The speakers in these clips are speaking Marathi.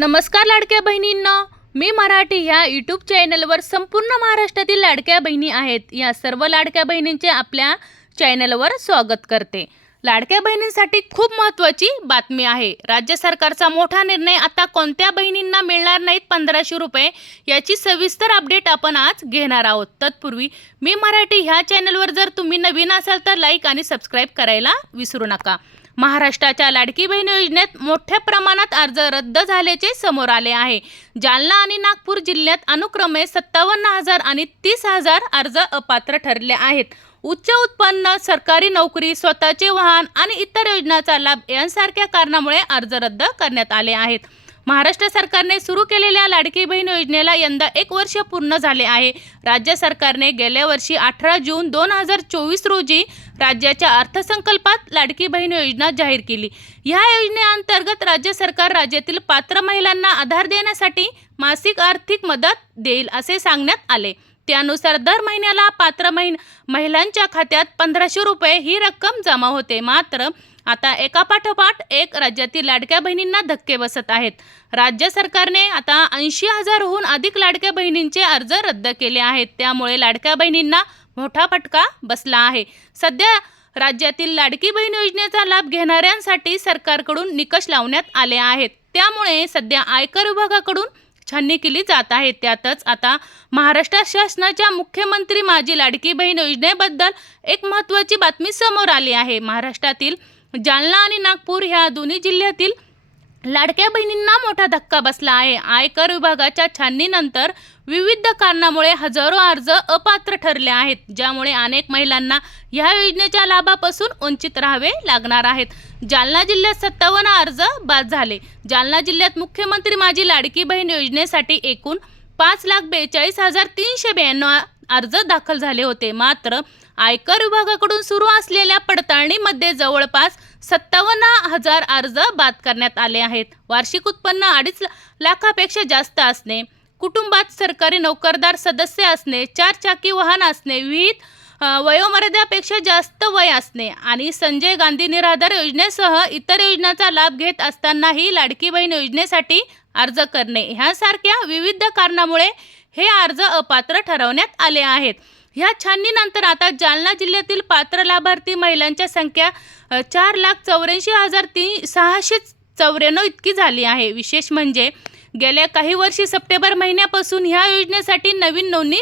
नमस्कार लाडक्या बहिणींना. मी मराठी ह्या यूट्यूब चॅनलवर संपूर्ण महाराष्ट्रातील लाडक्या बहिणी आहेत. या सर्व लाडक्या बहिणींचे आपल्या चॅनलवर स्वागत करते. लाडक्या बहिणींसाठी खूप महत्त्वाची बातमी आहे. राज्य सरकारचा मोठा निर्णय आता कोणत्या बहिणींना मिळणार नाहीत पंधराशे रुपये याची सविस्तर अपडेट आपण आज घेणार आहोत. तत्पूर्वी मी मराठी ह्या चॅनलवर जर तुम्ही नवीन असाल तर लाईक आणि सबस्क्राईब करायला विसरू नका. महाराष्ट्राच्या लाडकी बहीण योजनेत मोठ्या प्रमाणात अर्ज रद्द झाल्याचे समोर आले आहे. जालना आणि नागपूर जिल्ह्यात अनुक्रमे सत्तावन्न हजार आणि तीस हजार अर्ज अपात्र ठरले आहेत. उच्च उत्पन्न सरकारी नोकरी स्वतःचे वाहन आणि इतर योजनांचा लाभ यांसारख्या कारणामुळे अर्ज रद्द करण्यात आले आहेत. महाराष्ट्र सरकारने सुरू केलेल्या लाडकी बहीण योजनेला यंदा एक वर्ष पूर्ण झाले आहे. राज्य सरकारने गेल्या वर्षी अठरा जून दोन हजार चोवीस रोजी राज्याच्या अर्थसंकल्पात लाडकी बहीण योजना जाहीर केली. ह्या योजनेअंतर्गत राज्य सरकार राज्यातील पात्र महिलांना आधार देण्यासाठी मासिक आर्थिक मदत देईल असे सांगण्यात आले. त्यानुसार दर महिन्याला पात्र महिन महिलांच्या खात्यात पंधराशे रुपये ही रक्कम जमा होते. मात्र आता एकापाठोपाठ एक राज्यातील लाडक्या बहिणींना धक्के बसत आहेत. राज्य सरकारने आता ऐंशी हजारहून अधिक लाडक्या बहिणींचे अर्ज रद्द केले आहेत. त्यामुळे लाडक्या बहिणींना मोठा फटका बसला आहे. सध्या राज्यातील लाडकी बहीण योजनेचा लाभ घेणाऱ्यांसाठी सरकारकडून निकष लावण्यात आले आहेत. त्यामुळे सध्या आयकर विभागाकडून छाननी केली जात आहे. त्यातच आता महाराष्ट्र शासनाच्या मुख्यमंत्री माझी लाडकी बहीण योजनेबद्दल एक महत्त्वाची बातमी समोर आली आहे. महाराष्ट्रातील जालना आणि नागपूर ह्या दोन्ही जिल्ह्यातील लाडक्या बहिणींना मोठा धक्का बसला आहे. आयकर विभागाच्या छाननीनंतर विविध कारणामुळे हजारो अर्ज अपात्र ठरले आहेत ज्यामुळे अनेक महिलांना ह्या योजनेच्या लाभापासून वंचित राहावे लागणार आहेत. जालना जिल्ह्यात सत्तावन्न अर्ज बाद झाले. जालना जिल्ह्यात मुख्यमंत्री माझी लाडकी बहीण योजनेसाठी एकूण पाच लाख बेचाळीस हजार तीनशे ब्याण्णव अर्ज दाखल झाले होते. मात्र आयकर विभागाकडून सुरू असलेल्या पडताळणीमध्ये जवळपास सत्तावन्न हजार अर्ज बाद करण्यात आले आहेत. वार्षिक उत्पन्न अडीच लाखापेक्षा जास्त असणे कुटुंबात सरकारी नोकरदार सदस्य असणे चार चाकी वाहन असणे विविध अ, जास्त वय असणे आणि संजय गांधी निराधार योजनेसह इतर योजनांचा लाभ घेत असतानाही लाडकी बहीण योजनेसाठी अर्ज करणे. ह्यासारख्या विविध कारणामुळे हे अर्ज अपात्र ठरवण्यात आले आहेत. ह्या छाननीनंतर आता जालना जिल्ह्यातील पात्र लाभार्थी महिलांच्या संख्या चार लाख चौऱ्याऐंशी हजार तीन सहाशे चौऱ्याण्णव इतकी झाली आहे. विशेष म्हणजे गेल्या काही वर्षी सप्टेंबर महिन्यापासून ह्या योजनेसाठी नवीन नोंदणी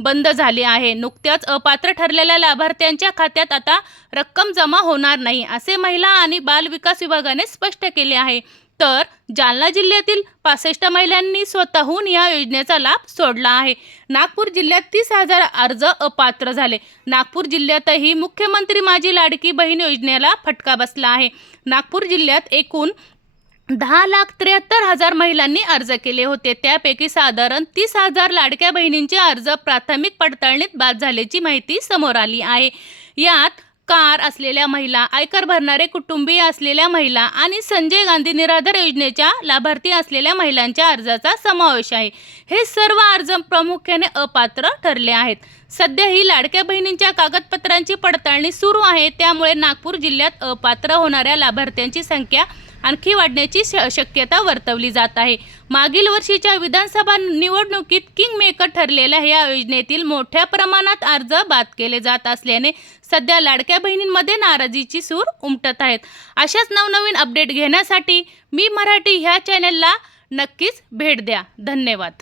बंद झाली आहे. नुकत्याच अपात्र ठरलेल्या लाभार्थ्यांच्या खात्यात आता रक्कम जमा होणार नाही असे महिला आणि बाल विकास विभागाने स्पष्ट केले आहे. तर जालना जिल्ह्यातील पासष्ट महिलांनी स्वतःहून या योजनेचा लाभ सोडला आहे. नागपूर जिल्ह्यात तीस हजार अर्ज अपात्र झाले. नागपूर जिल्ह्यातही मुख्यमंत्री माझी लाडकी बहीण योजनेला फटका बसला आहे. नागपूर जिल्ह्यात एकूण दहा लाख त्र्याहत्तर हजार महिलांनी अर्ज केले होते. त्यापैकी साधारण तीस हजार लाडक्या बहिणींचे अर्ज प्राथमिक पडताळणीत बाद झाल्याची माहिती समोर आली आहे. यात कार असलेल्या महिला आयकर भरणारे कुटुंबीय असलेल्या महिला आणि संजय गांधी निराधार योजनेच्या लाभार्थी असलेल्या महिलांच्या अर्जाचा समावेश आहे. हे सर्व अर्ज प्रामुख्याने अपात्र ठरले आहेत. सध्या ही लाडक्या बहिणींच्या कागदपत्रांची पडताळणी सुरू आहे त्यामुळे नागपूर जिल्ह्यात अपात्र होणाऱ्या लाभार्थ्यांची संख्या आणखी वाढण्याची श- शक्यता वर्तवली जात आहे. मागील वर्षीच्या विधानसभा निवडणुकीत किंग मेकर ठरलेल्या या योजनेतील मोठ्या प्रमाणात अर्ज बाद केले जात असल्याने सध्या लाडक्या बहिणींमध्ये नाराजीची सूर उमटत आहेत. अशाच नवनवीन अपडेट घेण्यासाठी मी मराठी ह्या चॅनलला नक्कीच भेट द्या. धन्यवाद.